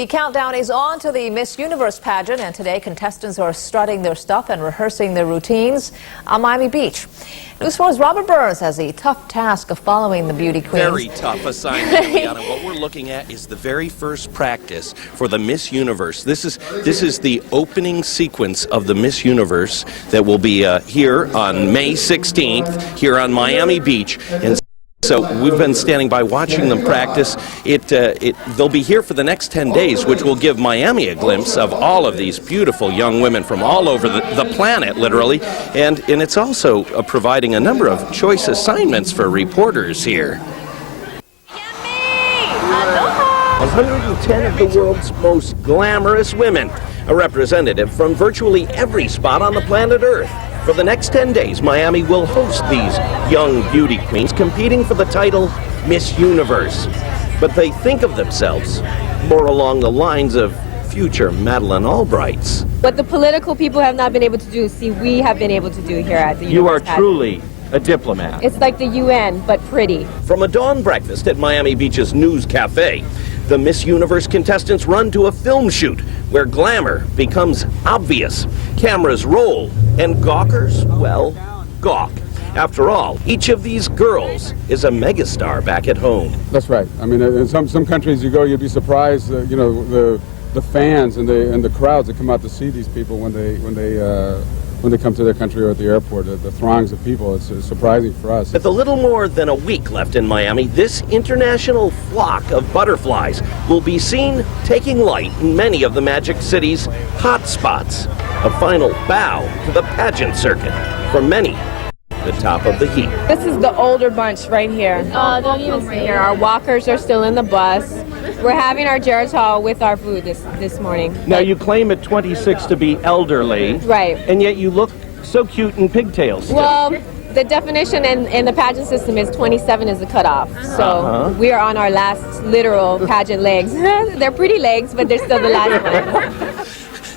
The countdown is on to the Miss Universe pageant, and today contestants are strutting their stuff and rehearsing their routines on Miami Beach. News 4's Robert Burns has the tough task of following the beauty queens. Very tough assignment, Eliana. What we're looking at is the very first practice for the Miss Universe. This is the opening sequence of the Miss Universe that will be here on May 16th, here on Miami Beach. And so we've been standing by watching them practice. They'll be here for the next 10 days, which will give Miami a glimpse of all of these beautiful young women from all over the planet, literally. And it's also providing a number of choice assignments for reporters here. 110 of the world's most glamorous women, a representative from virtually every spot on the planet Earth. For the next 10 days, Miami will host these young beauty queens competing for the title Miss Universe. But they think of themselves more along the lines of future Madeleine Albrights. What the political people have not been able to do, see, we have been able to do here at the You are pageant. truly a diplomat. It's like the UN, but pretty. From a dawn breakfast at Miami Beach's News Cafe, the Miss Universe contestants run to a film shoot where glamour becomes obvious. Cameras roll, and gawkers, well, gawk. After all, each of these girls is a megastar back at home. That's right. I mean, in some countries you go, you'd be surprised, you know, the fans and the crowds that come out to see these people when they come to their country or at the airport. The throngs of people, it's surprising for us. With a little more than a week left in Miami, this international flock of butterflies will be seen taking light in many of the Magic City's hot spots. A final bow to the pageant circuit. For many, the top of the heap. This is the older bunch right here. Don't even see here. Our walkers are still in the bus. We're having our geritol with our food this morning. Now, you claim at 26 to be elderly. Right. And yet you look so cute in pigtails still. Well, the definition in the pageant system is 27 is the cutoff. So we are on our last literal pageant legs. They're pretty legs, but they're still the last one.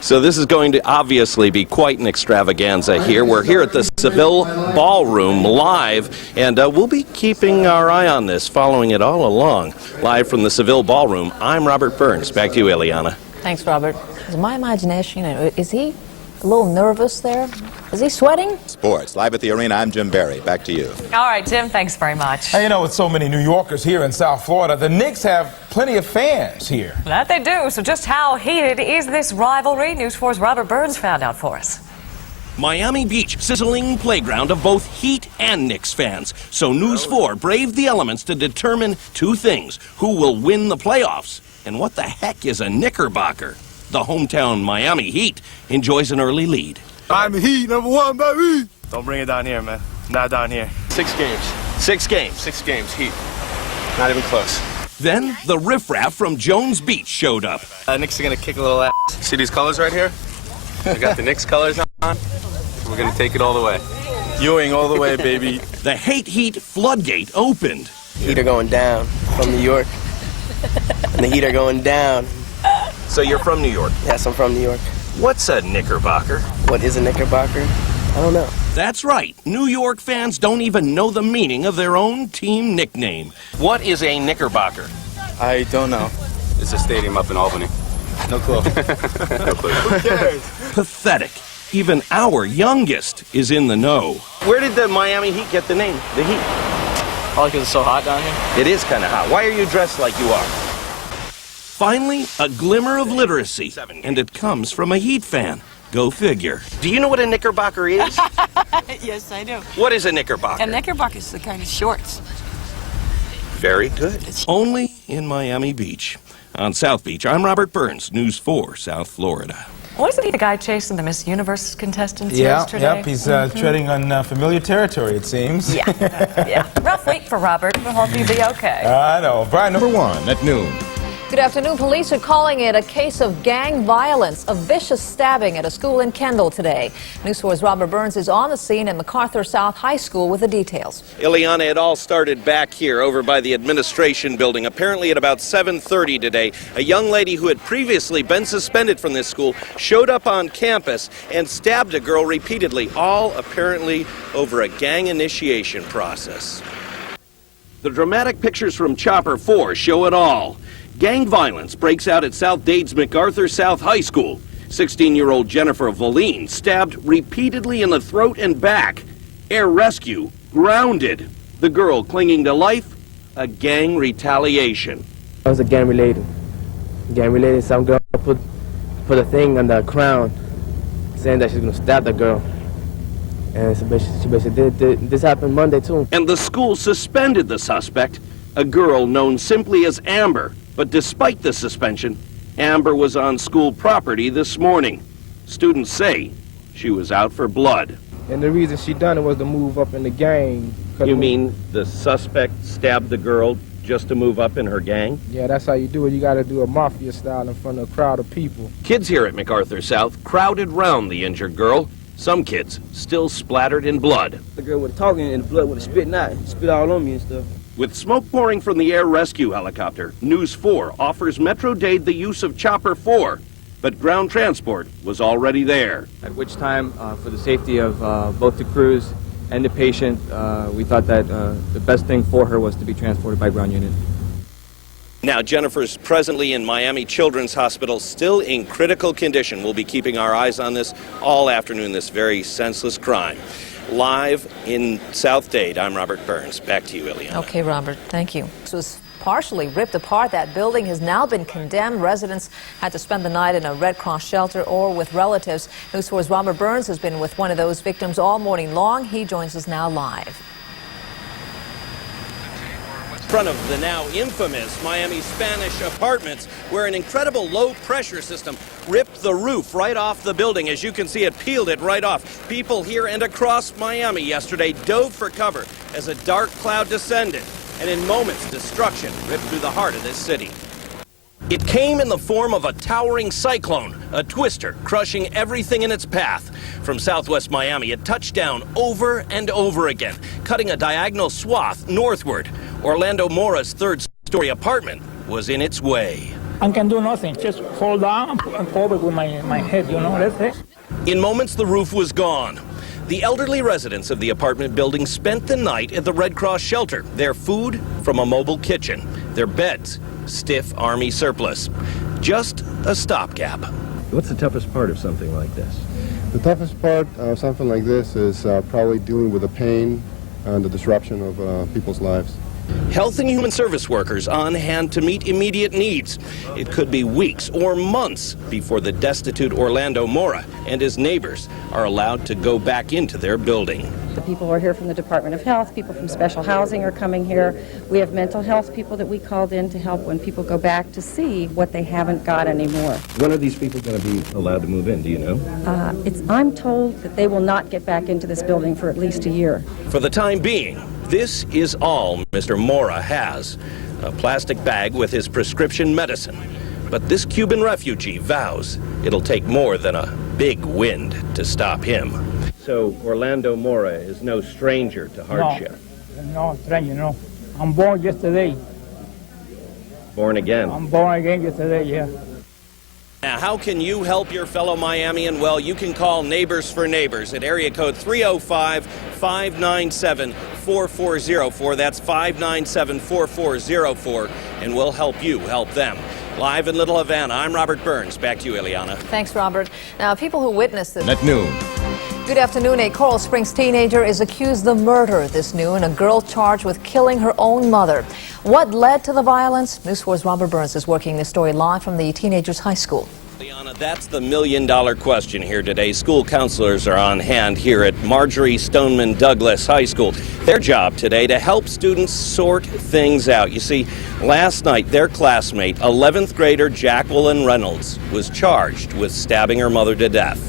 So this is going to obviously be quite an extravaganza here. We're here at the Seville Ballroom live, and we'll be keeping our eye on this, following it all along. Live from the Seville Ballroom, I'm Robert Burns. Back to you, Eliana. Thanks, Robert. Is my imagination, is he a little nervous there? Is he sweating? Sports. Live at the arena, I'm Jim Barry. Back to you. All right, Jim, thanks very much. Hey, you know, with so many New Yorkers here in South Florida, the Knicks have plenty of fans here. That they do. So just how heated is this rivalry? News 4's Robert Burns found out for us. Miami Beach, sizzling playground of both Heat and Knicks fans. So News 4 braved the elements to determine two things: who will win the playoffs, and what the heck is a Knickerbocker? The hometown Miami Heat enjoys an early lead. Miami Heat, #1, baby! Don't bring it down here, man. Not down here. 6 games. 6 games. 6 games, Heat. Not even close. Then the riffraff from Jones Beach showed up. Knicks are gonna kick a little ass. See these colors right here? I got the Knicks colors on. We're gonna take it all the way. Ewing all the way, baby. The Hate Heat floodgate opened. Heat are going down from New York. And the Heat are going down. So you're from New York? Yes, I'm from New York. What's a Knickerbocker? What is a Knickerbocker? I don't know. That's right. New York fans don't even know the meaning of their own team nickname. What is a Knickerbocker? I don't know. It's a stadium up in Albany. No clue. No clue. Who cares? Pathetic. Even our youngest is in the know. Where did the Miami Heat get the name? The Heat? Probably because it's so hot down here. It is kind of hot. Why are you dressed like you are? Finally, a glimmer of literacy, and it comes from a Heat fan. Go figure. Do you know what a Knickerbocker is? Yes, I do. What is a Knickerbocker? A knickerbocker is the kind of shorts. Very good. Only in Miami Beach. On South Beach, I'm Robert Burns, News 4, South Florida. Wasn't he the guy chasing the Miss Universe contestants yesterday? Yep, he's treading on familiar territory, it seems. Yeah, yeah. Rough week for Robert. We'll hope he'll be okay. I know. Brian, #1 at noon. Good afternoon. Police are calling it a case of gang violence, a vicious stabbing at a school in Kendall today. News 4's Robert Burns is on the scene at MacArthur South High School with the details. Eliana, it all started back here over by the administration building. Apparently at about 7:30 today, a young lady who had previously been suspended from this school showed up on campus and stabbed a girl repeatedly, all apparently over a gang initiation process. The dramatic pictures from Chopper 4 show it all. Gang violence breaks out at South Dade's MacArthur South High School. 16-year-old Jennifer Valine stabbed repeatedly in the throat and back. Air rescue grounded. The girl clinging to life, a gang retaliation. It was a gang-related. Gang-related, some girl put a thing on the crown saying that she's going to stab the girl. And she basically did. This happened Monday, too. And the school suspended the suspect, a girl known simply as Amber. But despite the suspension, Amber was on school property this morning. Students say she was out for blood. And the reason she done it was to move up in the gang. You mean the suspect stabbed the girl just to move up in her gang? Yeah, that's how you do it. You got to do a mafia style in front of a crowd of people. Kids here at MacArthur South crowded round the injured girl. Some kids still splattered in blood. The girl was talking and the blood was spitting out. Spit all on me and stuff. With smoke pouring from the air rescue helicopter, News 4 offers Metro Dade the use of Chopper 4, but ground transport was already there. At which time, for the safety of both the crews and the patient, we thought that the best thing for her was to be transported by ground unit. Now, Jennifer's presently in Miami Children's Hospital, still in critical condition. We'll be keeping our eyes on this all afternoon, this very senseless crime. Live in South Dade, I'm Robert Burns. Back to you, Ileana. Okay, Robert, thank you. This was partially ripped apart. That building has now been condemned. Residents had to spend the night in a Red Cross shelter or with relatives. News 4's Robert Burns has been with one of those victims all morning long. He joins us now live. In front of the now infamous Miami Spanish Apartments, where an incredible low-pressure system ripped the roof right off the building. As you can see, it peeled it right off. People here and across Miami yesterday dove for cover as a dark cloud descended, and in moments, destruction ripped through the heart of this city. It came in the form of a towering cyclone, a twister crushing everything in its path. From southwest Miami, it touched down over and over again, cutting a diagonal swath northward. Orlando Mora's third-story apartment was in its way. I can do nothing, just fall down and cover with my head, you know, that's it. In moments, the roof was gone. The elderly residents of the apartment building spent the night at the Red Cross shelter. Their food from a mobile kitchen. Their beds, stiff Army surplus. Just a stopgap. What's the toughest part of something like this? The toughest part of something like this is probably dealing with the pain and the disruption of people's lives. Health and Human Service workers on hand to meet immediate needs. It could be weeks or months before the destitute Orlando Mora and his neighbors are allowed to go back into their building. The people who are here from the Department of Health, people from special housing are coming here. We have mental health people that we called in to help when people go back to see what they haven't got anymore. When are these people going to be allowed to move in, do you know? I'm told that they will not get back into this building for at least a year. For the time being, this is all Mr. Mora has, a plastic bag with his prescription medicine. But this Cuban refugee vows it'll take more than a big wind to stop him. So Orlando Mora is no stranger to hardship. No stranger, no. I'm born yesterday. Born again. I'm born again yesterday, yeah. Now, how can you help your fellow Miamian? Well, you can call Neighbors for Neighbors at area code 305-597-4404. That's 597-4404, and we'll help you help them. Live in Little Havana, I'm Robert Burns. Back to you, Ileana. Thanks, Robert. Now, people who witnessed this... At noon. Good afternoon. A Coral Springs teenager is accused of murder this noon. A girl charged with killing her own mother. What led to the violence? News 4's Robert Burns is working this story live from the teenager's high school. Ileana, that's the million-dollar question here today. School counselors are on hand here at Marjorie Stoneman Douglas High School. Their job today to help students sort things out. You see, last night their classmate, 11th grader Jacqueline Reynolds, was charged with stabbing her mother to death.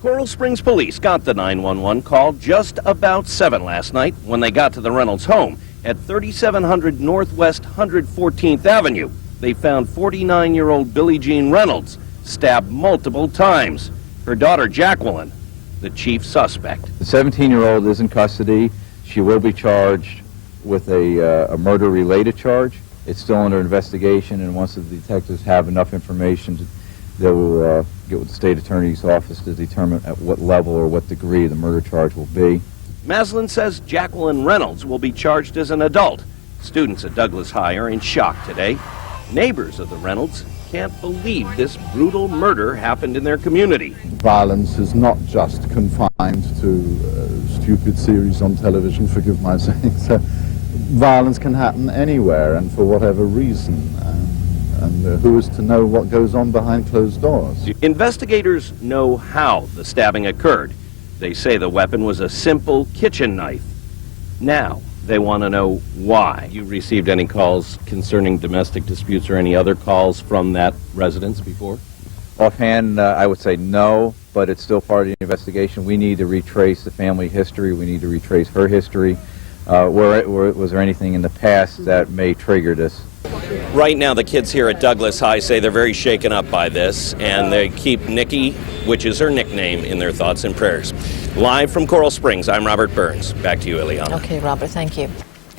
Coral Springs police got the 911 call just about 7 last night when they got to the Reynolds home at 3700 Northwest 114th Avenue. They found 49-year-old Billie Jean Reynolds stabbed multiple times. Her daughter, Jacqueline, the chief suspect. The 17-year-old is in custody. She will be charged with a murder-related charge. It's still under investigation, and once the detectives have enough information, they will get with the state attorney's office to determine at what level or what degree the murder charge will be. Maslin says Jacqueline Reynolds will be charged as an adult. Students at Douglas High are in shock today. Neighbors of the Reynolds can't believe this brutal murder happened in their community. Violence is not just confined to stupid series on television, forgive my saying so. Violence can happen anywhere and for whatever reason. And who is to know what goes on behind closed doors? Investigators know how the stabbing occurred. They say the weapon was a simple kitchen knife. Now, they want to know why. You received any calls concerning domestic disputes or any other calls from that residence before? Offhand, I would say no, but it's still part of the investigation. We need to retrace the family history. We need to retrace her history. Was there anything in the past that may trigger this? Right now, the kids here at Douglas High say they're very shaken up by this, and they keep Nikki, which is her nickname, in their thoughts and prayers. Live from Coral Springs, I'm Robert Burns. Back to you, Ileana. Okay, Robert, thank you.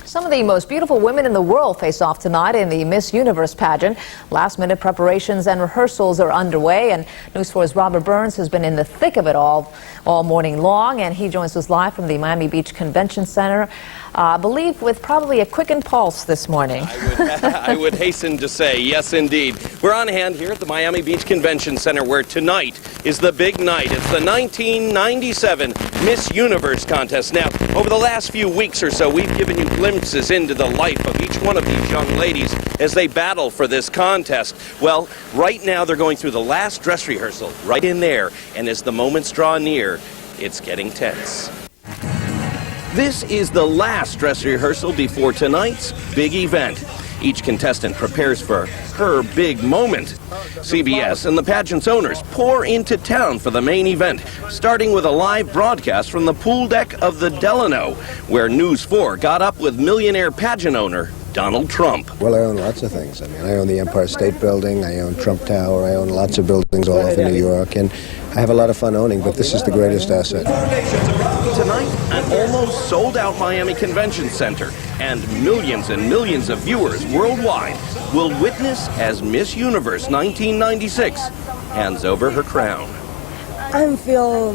Some of the most beautiful women in the world face off tonight in the Miss Universe pageant. Last-minute preparations and rehearsals are underway, and News 4's Robert Burns has been in the thick of it all morning long, and he joins us live from the Miami Beach Convention Center, I believe with probably a quickened pulse this morning. I would hasten to say, yes, indeed. We're on hand here at the Miami Beach Convention Center, where tonight is the big night. It's the 1997 Miss Universe contest. Now, over the last few weeks or so, we've given you glimpses into the life of each one of these young ladies as they battle for this contest. Well, right now they're going through the last dress rehearsal right in there, and as the moments draw near, it's getting tense. This is the last dress rehearsal before tonight's big event. Each contestant prepares for her big moment. CBS and the pageant's owners pour into town for the main event, starting with a live broadcast from the pool deck of the Delano, where News 4 got up with millionaire pageant owner Donald Trump. Well, I own lots of things. I mean, I own the Empire State Building, I own Trump Tower, I own lots of buildings all over New York, and I have a lot of fun owning, but this is the greatest asset. Tonight, an almost sold-out Miami Convention Center, and millions of viewers worldwide will witness as Miss Universe 1996 hands over her crown. I feel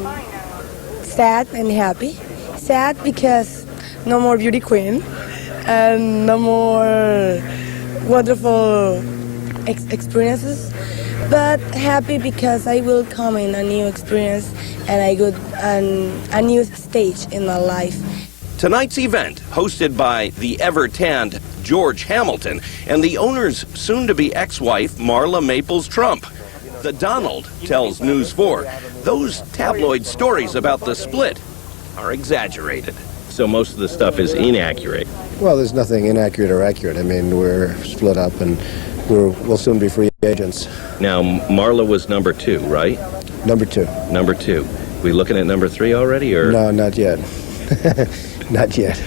sad and happy. Sad because no more beauty queen and no more wonderful experiences, but happy because I will come in a new experience and a new stage in my life. Tonight's event, hosted by the ever-tanned George Hamilton and the owner's soon-to-be ex-wife, Marla Maples Trump. The Donald tells News 4 those tabloid stories about the split are exaggerated. So most of the stuff is inaccurate. Well, there's nothing inaccurate or accurate. I mean, we're split up and we'll soon be free agents. Now, Marla was number 2, right? Number 2. Number 2. We looking at number 3 already, or? No, not yet. Not yet.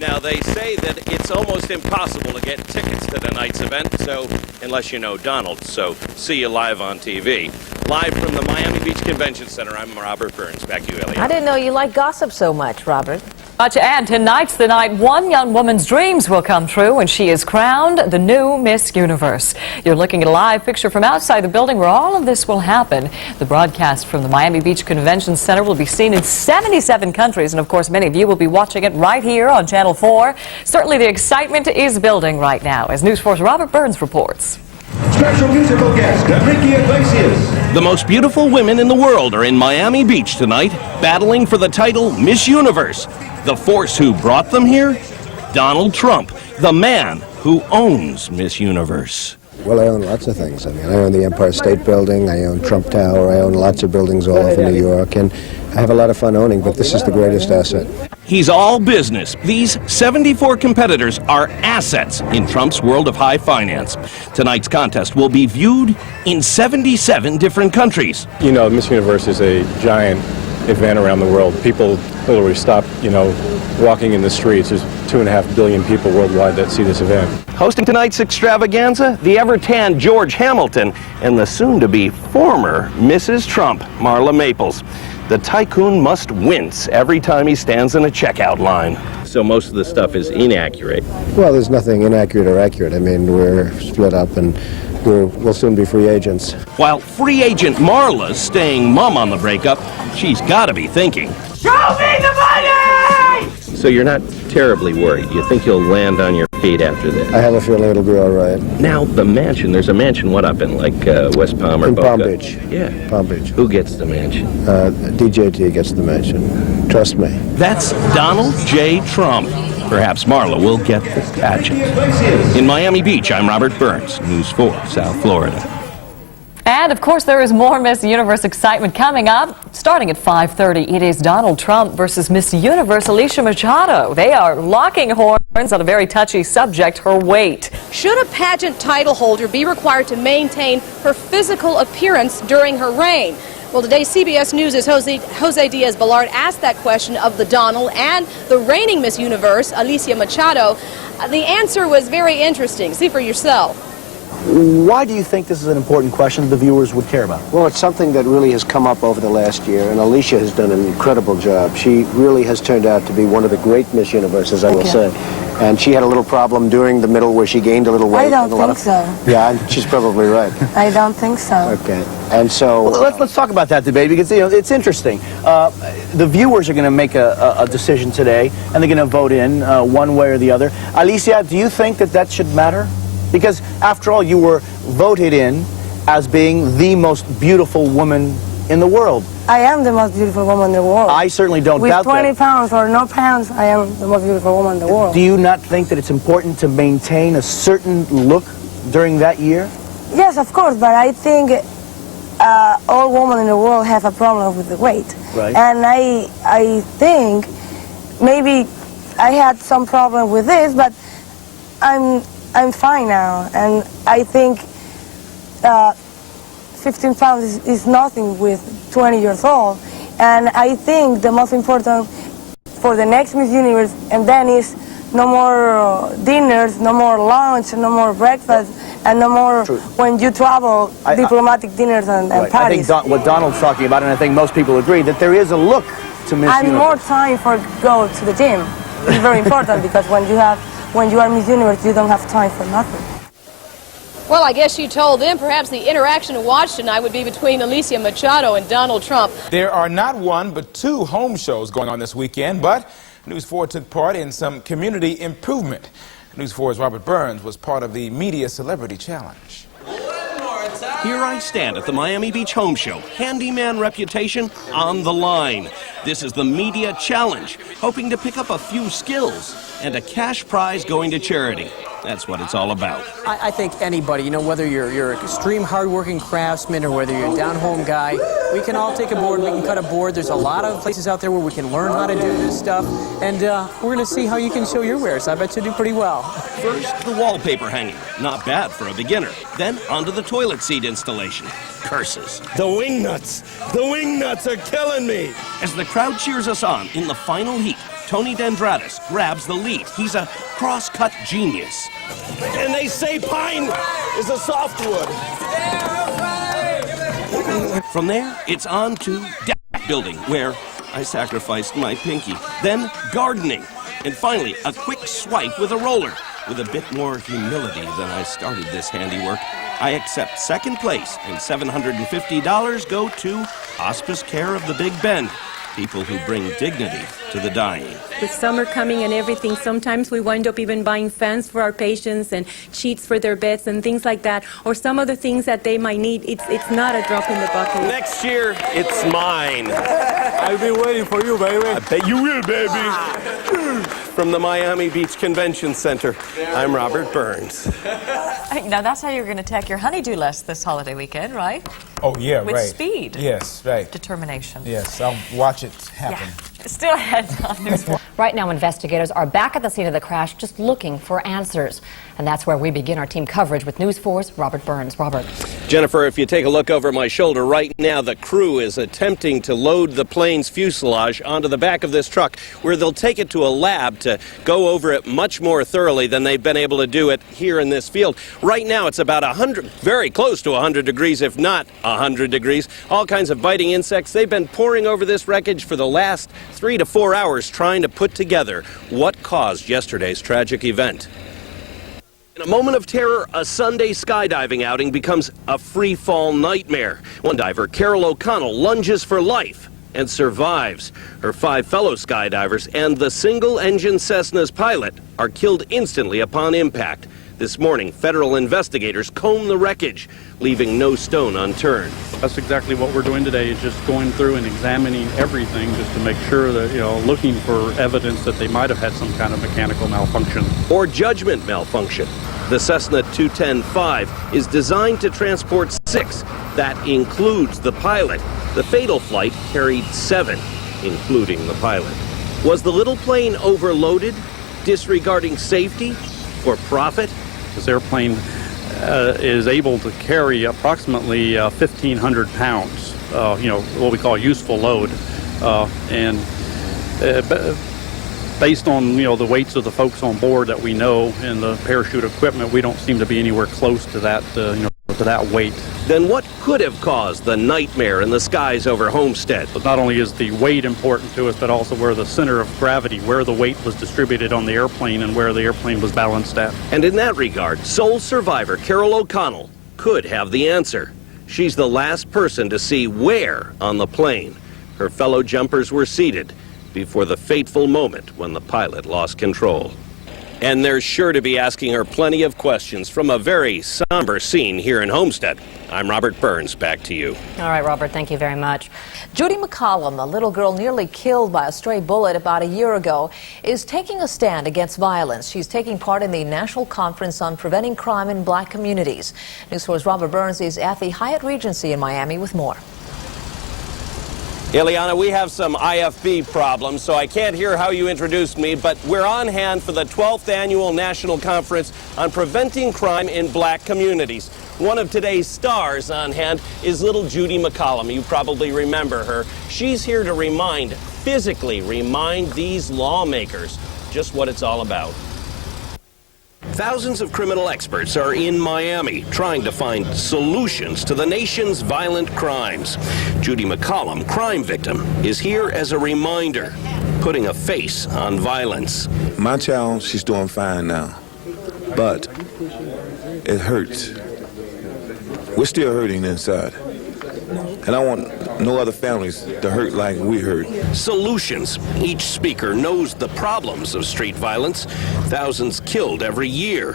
Now, they say that it's almost impossible to get tickets to tonight's event, so unless you know Donald, so see you live on TV. Live from the Miami Beach Convention Center, I'm Robert Burns. Back to you, Elliot. I didn't know you like gossip so much, Robert. And tonight's the night one young woman's dreams will come true when she is crowned the new Miss Universe. You're looking at a live picture from outside the building where all of this will happen. The broadcast from the Miami Beach Convention Center will be seen in 77 countries, and of course many of you will be watching it right here on Channel 4. Certainly the excitement is building right now, as News 4's Robert Burns reports. Special musical guest, Enrique Iglesias. The most beautiful women in the world are in Miami Beach tonight, battling for the title Miss Universe. The force who brought them here? Donald Trump, the man who owns Miss Universe. Well, I own lots of things. I mean, I own the Empire State Building, I own Trump Tower, I own lots of buildings all over New York, and I have a lot of fun owning, but this is the greatest asset. He's all business. These 74 competitors are assets in Trump's world of high finance. Tonight's contest will be viewed in 77 different countries. You know, Miss Universe is a giant event around the world. People literally stop, walking in the streets. There's 2.5 billion people worldwide that see this event. Hosting tonight's extravaganza, the ever-tanned George Hamilton and the soon-to-be former Mrs. Trump, Marla Maples. The tycoon must wince every time he stands in a checkout line. So most of the stuff is inaccurate. Well, there's nothing inaccurate or accurate. I mean, we're split up and we'll soon be free agents. While free agent Marla's staying mum on the breakup, she's got to be thinking, Show me the money! So you're not terribly worried. You think you'll land on your feet after this? I have a feeling it'll be all right. Now, the mansion, there's a mansion, what up in, like, West Palm or In Boca? Palm Beach. Yeah. Palm Beach. Who gets the mansion? DJT gets the mansion. Trust me. That's Donald J. Trump. Perhaps Marla will get the pageant. In Miami Beach, I'm Robert Burns, News 4, South Florida. And, of course, there is more Miss Universe excitement coming up. Starting at 5:30, it is Donald Trump versus Miss Universe Alicia Machado. They are locking horns on a very touchy subject, her weight. Should a pageant title holder be required to maintain her physical appearance during her reign? Well, today CBS News' Jose Diaz-Balart asked that question of the Donald and the reigning Miss Universe, Alicia Machado. The answer was very interesting. See for yourself. Why do you think this is an important question the viewers would care about? Well, it's something that really has come up over the last year, and Alicia has done an incredible job. She really has turned out to be one of the great Miss Universes, I will say. And she had a little problem during the middle where she gained a little weight. I don't think so. Yeah, she's probably right. I don't think so. Okay. And so... Well, let's talk about that debate, because it's interesting. The viewers are going to make a decision today, and they're going to vote in one way or the other. Alicia, do you think that should matter? Because, after all, you were voted in as being the most beautiful woman in the world. I am the most beautiful woman in the world. I certainly don't doubt that. With 20 pounds or no pounds, I am the most beautiful woman in the world. Do you not think that it's important to maintain a certain look during that year? Yes, of course, but I think all women in the world have a problem with the weight. Right. And I think maybe I had some problem with this, but I'm fine now, and I think 15 pounds is nothing with 20 years old, and I think the most important for the next Miss Universe, and then is no more dinners, no more lunch, no more breakfast, and no more when you travel, diplomatic dinners and parties. I think what Donald's talking about, and I think most people agree, that there is a look to Miss Universe. And more time for go to the gym. It's very important, because when you are Miss Universe, you don't have time for nothing. Well, I guess you told them perhaps the interaction to watch tonight would be between Alicia Machado and Donald Trump. There are not one, but two home shows going on this weekend, but News 4 took part in some community improvement. News 4's Robert Burns was part of the Media Celebrity Challenge. Here I stand at the Miami Beach Home Show. Handyman reputation on the line. This is the Media Challenge, hoping to pick up a few skills and a cash prize going to charity. That's what it's all about. I think anybody, whether you're an extreme hardworking craftsman or whether you're a down-home guy, we can all take a board, we can cut a board. There's a lot of places out there where we can learn how to do this stuff, and we're going to see how you can show your wares. I bet you do pretty well. First, the wallpaper hanging. Not bad for a beginner. Then, onto the toilet seat installation. Curses. The wing nuts! The wing nuts are killing me! As the crowd cheers us on in the final heat, Tony Dendratis grabs the lead. He's a cross-cut genius. And they say pine is a softwood. From there, it's on to deck building, where I sacrificed my pinky. Then gardening. And finally, a quick swipe with a roller. With a bit more humility than I started this handiwork, I accept second place, and $750 go to Hospice Care of the Big Bend. People who bring dignity to the dying. With summer coming and everything, sometimes we wind up even buying fans for our patients and sheets for their beds and things like that, or some other things that they might need. It's not a drop in the bucket. Next year, it's mine. I've been waiting for you, baby. I bet you will, baby. From the Miami Beach Convention Center, I'm Robert Burns. Now, that's how you're going to attack your honeydew list this holiday weekend, right? Oh, yeah, With right. speed. Yes, right. Determination. Yes, I'll watch it happen. Yeah. Still ahead on News 4. Right now, investigators are back at the scene of the crash just looking for answers. And that's where we begin our team coverage with News 4's Robert Burns. Robert. Jennifer, if you take a look over my shoulder right now, the crew is attempting to load the plane's fuselage onto the back of this truck, where they'll take it to a lab to go over it much more thoroughly than they've been able to do it here in this field. Right now, it's about 100, very close to 100 degrees, if not 100 degrees. All kinds of biting insects. They've been poring over this wreckage for the last 3 to 4 hours trying to put together what caused yesterday's tragic event. In a moment of terror, a Sunday skydiving outing becomes a free-fall nightmare. One diver, Carol O'Connell, lunges for life and survives. Her 5 fellow skydivers and the single-engine Cessna's pilot are killed instantly upon impact. This morning, federal investigators comb the wreckage, leaving no stone unturned. That's exactly what we're doing today, is just going through and examining everything just to make sure that, looking for evidence that they might have had some kind of mechanical malfunction. Or judgment malfunction. The Cessna 210-5 is designed to transport 6. That includes the pilot. The fatal flight carried 7, including the pilot. Was the little plane overloaded, disregarding safety, or profit? This airplane is able to carry approximately 1,500 pounds, what we call useful load. Based on, the weights of the folks on board that we know and the parachute equipment, we don't seem to be anywhere close to that, to that weight. Then what could have caused the nightmare in the skies over Homestead? But not only is the weight important to us, but also where the center of gravity, where the weight was distributed on the airplane and where the airplane was balanced at. And in that regard, sole survivor Carol O'Connell could have the answer. She's the last person to see where on the plane her fellow jumpers were seated before the fateful moment when the pilot lost control. And they're sure to be asking her plenty of questions from a very somber scene here in Homestead. I'm Robert Burns. Back to you. All right, Robert, thank you very much. Judy McCollum, a little girl nearly killed by a stray bullet about a year ago, is taking a stand against violence. She's taking part in the National Conference on Preventing Crime in Black Communities. News 4's Robert Burns is at the Hyatt Regency in Miami with more. Ileana, we have some IFB problems, so I can't hear how you introduced me, but we're on hand for the 12th Annual National Conference on Preventing Crime in Black Communities. One of today's stars on hand is little Judy McCollum. You probably remember her. She's here to physically remind these lawmakers just what it's all about. Thousands of criminal experts are in Miami trying to find solutions to the nation's violent crimes. Judy McCollum, crime victim, is here as a reminder, putting a face on violence. My child, she's doing fine now, but it hurts. We're still hurting inside. And I want no other families to hurt like we hurt. Solutions. Each speaker knows the problems of street violence. Thousands killed every year.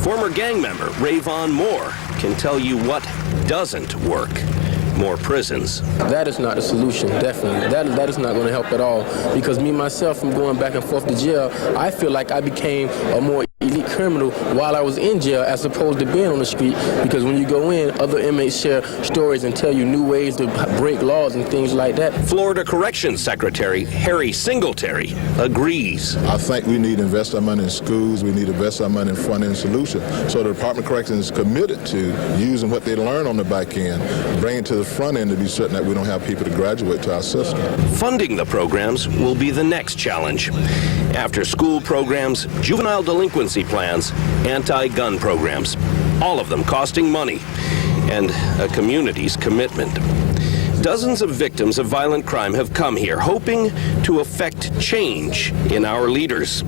Former gang member Rayvon Moore can tell you what doesn't work. More prisons. That is not the solution, definitely. That is not going to help at all. Because me, myself, from going back and forth to jail, I feel like I became a more elite criminal while I was in jail as opposed to being on the street, because when you go in, other inmates share stories and tell you new ways to break laws and things like that. Florida Corrections Secretary Harry Singletary agrees. I think we need to invest our money in schools, we need to invest our money in front-end solutions. So the Department of Corrections is committed to using what they learn on the back end, bring it to the front end to be certain that we don't have people to graduate to our system. Funding the programs will be the next challenge. After school programs, juvenile delinquency plans, anti-gun programs, all of them costing money and a community's commitment. Dozens of victims of violent crime have come here hoping to affect change in our leaders.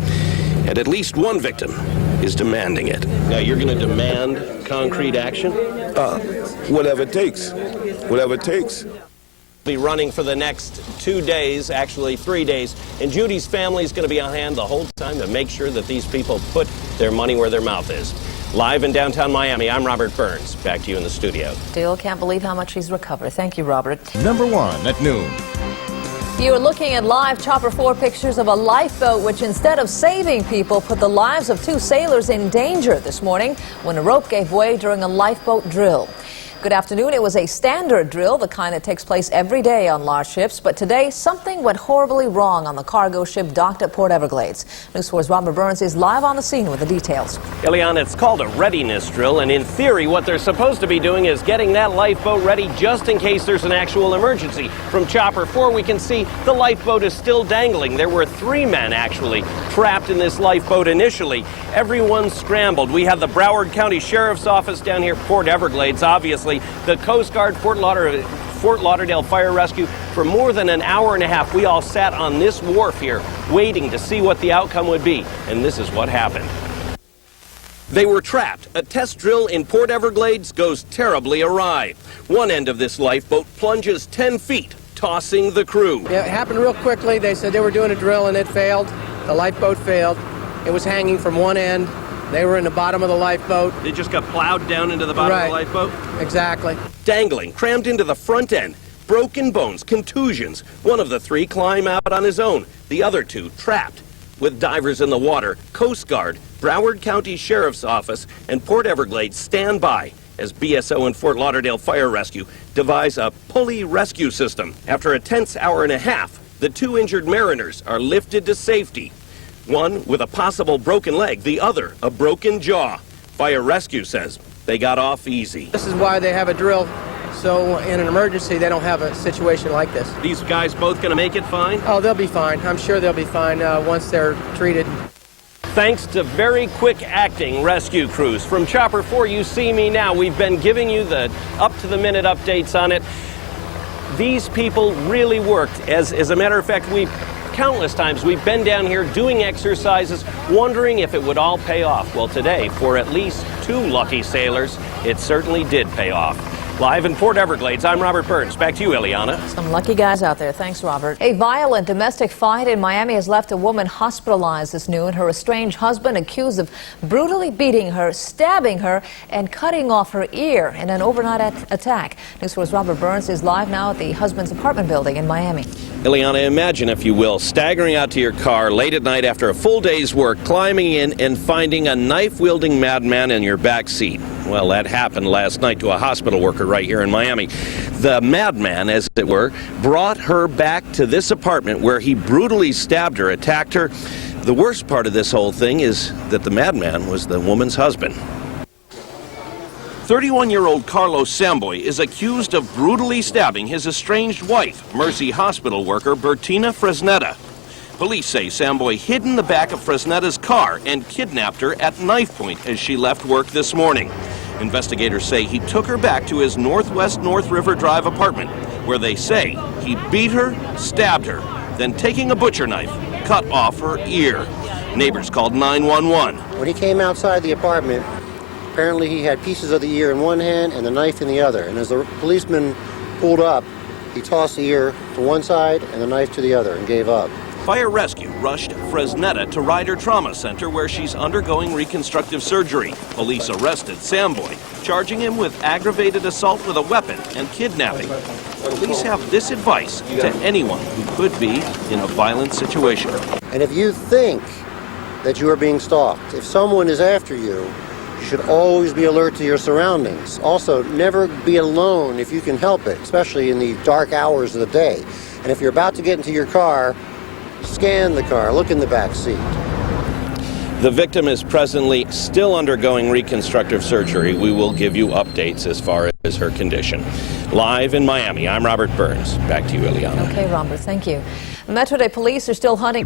And at least one victim is demanding it. Now, you're going to demand concrete action? Whatever it takes. Whatever it takes. Be running for the next 2 days, actually 3 days, and Judy's family is going to be on hand the whole time to make sure that these people put their money where their mouth is. Live in downtown Miami, I'm Robert Burns. Back to you in the studio. Still can't believe how much he's recovered. Thank you, Robert. Number 1 at noon. You are looking at live Chopper 4 pictures of a lifeboat which, instead of saving people, put the lives of 2 sailors in danger this morning when a rope gave way during a lifeboat drill. Good afternoon. It was a standard drill, the kind that takes place every day on large ships. But today, something went horribly wrong on the cargo ship docked at Port Everglades. News 4's Robert Burns is live on the scene with the details. Eliana, it's called a readiness drill, and in theory, what they're supposed to be doing is getting that lifeboat ready just in case there's an actual emergency. From Chopper 4, we can see the lifeboat is still dangling. There were 3 men, actually, trapped in this lifeboat initially. Everyone scrambled. We have the Broward County Sheriff's Office down here, Port Everglades, obviously. The Coast Guard, Fort Lauderdale Fire Rescue. For more than an hour and a half, we all sat on this wharf here, waiting to see what the outcome would be. And this is what happened. They were trapped. A test drill in Port Everglades goes terribly awry. One end of this lifeboat plunges 10 feet tossing the crew. Yeah, it happened real quickly. They said they were doing a drill and it failed. The lifeboat failed. It was hanging from one end. They were in the bottom of the lifeboat. They just got plowed down into the bottom of the lifeboat? Exactly. Dangling, crammed into the front end. Broken bones, contusions. One of the three climb out on his own. The other two trapped. With divers in the water, Coast Guard, Broward County Sheriff's Office, and Port Everglades stand by as BSO and Fort Lauderdale Fire Rescue devise a pulley rescue system. After a tense hour and a half, the two injured mariners are lifted to safety. One with a possible broken leg, the other a broken jaw. Fire Rescue says they got off easy. This is why they have a drill, so in an emergency they don't have a situation like this. These guys both going to make it fine? Oh, they'll be fine. I'm sure they'll be fine once they're treated. Thanks to very quick acting rescue crews. From Chopper 4, you see me now. We've been giving you the up-to-the-minute updates on it. These people really worked. As a matter of fact, countless times we've been down here doing exercises, wondering if it would all pay off. Well, today, for at least two lucky sailors, it certainly did pay off. Live in Port Everglades, I'm Robert Burns. Back to you, Eliana. Some lucky guys out there. Thanks, Robert. A violent domestic fight in Miami has left a woman hospitalized this noon. Her estranged husband accused of brutally beating her, stabbing her, and cutting off her ear in an overnight attack. News 4's Robert Burns is live now at the husband's apartment building in Miami. Eliana, imagine, if you will, staggering out to your car late at night after a full day's work, climbing in and finding a knife-wielding madman in your back seat. Well, that happened last night to a hospital worker right here in Miami. The madman, as it were, brought her back to this apartment where he brutally stabbed her, attacked her. The worst part of this whole thing is that the madman was the woman's husband. 31-year-old Carlos Samboy is accused of brutally stabbing his estranged wife, Mercy Hospital worker Bertina Fresneda. Police say Samboy hid in the back of Fresneda's car and kidnapped her at knife point as she left work this morning. Investigators say he took her back to his Northwest North River Drive apartment, where they say he beat her, stabbed her, then taking a butcher knife, cut off her ear. Neighbors called 911. When he came outside the apartment, apparently he had pieces of the ear in one hand and the knife in the other. And as the policeman pulled up, he tossed the ear to one side and the knife to the other and gave up. Fire Rescue rushed Fresneda to Ryder Trauma Center, where she's undergoing reconstructive surgery. Police arrested Samboy, charging him with aggravated assault with a weapon and kidnapping. Police have this advice to anyone who could be in a violent situation. And if you think that you are being stalked, if someone is after you, you should always be alert to your surroundings. Also, never be alone if you can help it, especially in the dark hours of the day. And if you're about to get into your car, scan the car, look in the back seat. The victim is presently still undergoing reconstructive surgery. We will give you updates as far as her condition. Live in Miami, I'm Robert Burns. Back to you, Eliana. Okay, Robert, thank you. Metro Day police are still hunting